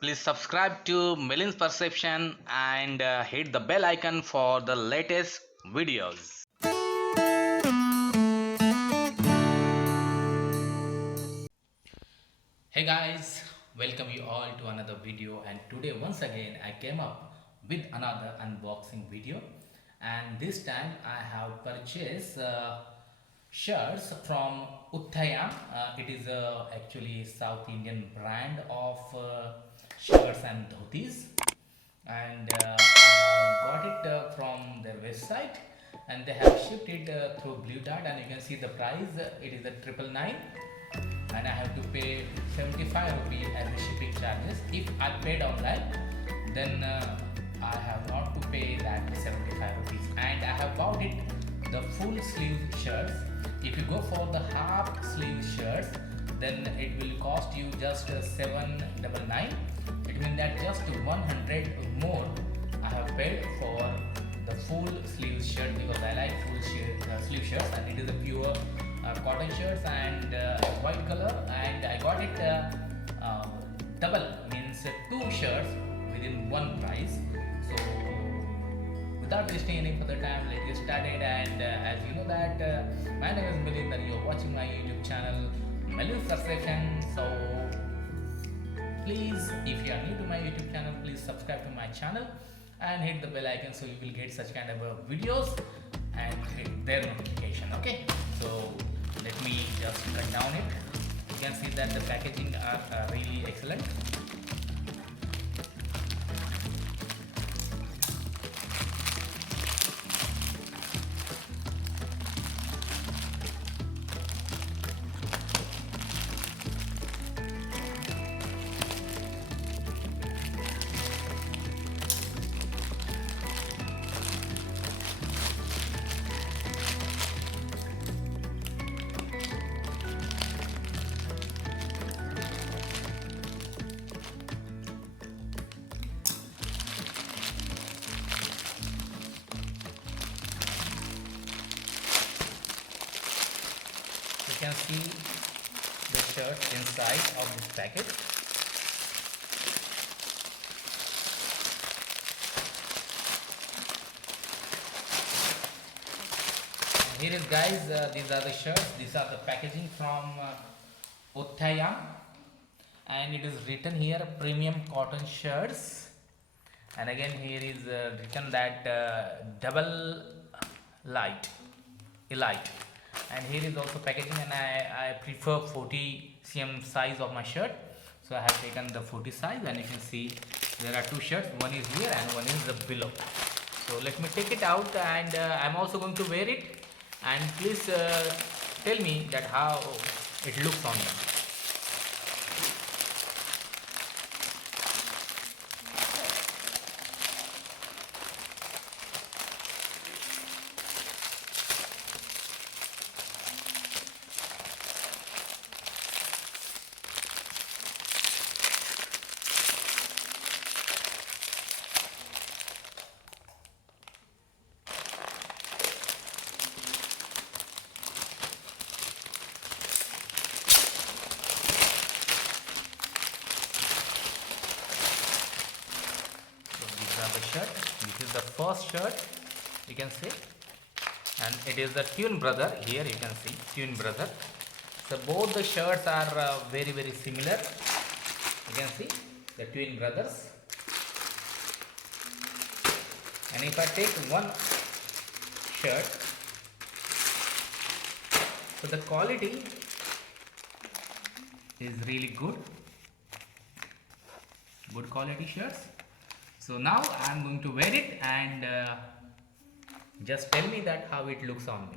Please subscribe to Million's Perception and hit the bell icon for the latest videos. Hey guys, welcome you all to another video, and today once again I came up with another unboxing video, and this time I have purchased shirts from Uathayam. It is actually South Indian brand of shirts and dhotis, and I got it from their website, and they have shipped it through Blue Dart, and you can see the price. It is a 999, and I have to pay 75 rupees as the shipping charges. If I paid online, then I have not to pay that 75 rupees, and I have bought it the full sleeve shirts. If you go for the half sleeve shirts, then it will cost you just 799. It means that just 100 more I have paid for the full sleeve shirt, because I like full sleeve shirts, and it is a pure cotton shirts and white color, and I got it double, means two shirts within one price. So without wasting any further time, let's get started. And as you know that my name is Milind and you're watching my YouTube channel Milind's Perception. So please, if you are new to my YouTube channel, please subscribe to my channel and hit the bell icon so you will get such kind of videos and hit their notification. Okay, so let me just cut down it. You can see that the packaging are really excellent. You can see the shirt inside of this packet. And here is guys, these are the shirts. These are the packaging from Uathayam, and it is written here premium cotton shirts. And again here is written that double light elite, and here is also packaging, and I prefer 40 cm size of my shirt, so I have taken the 40 size. And you can see there are two shirts, one is here and one is below. So let me take it out, and I'm also going to wear it, and please tell me that how it looks on me. The shirt, this is the first shirt, you can see, and it is the twin brother. Here you can see twin brother. So both the shirts are very similar. You can see the twin brothers. And if I take one shirt, so the quality is really good quality shirts. So now I am going to wear it, and just tell me that how it looks on me.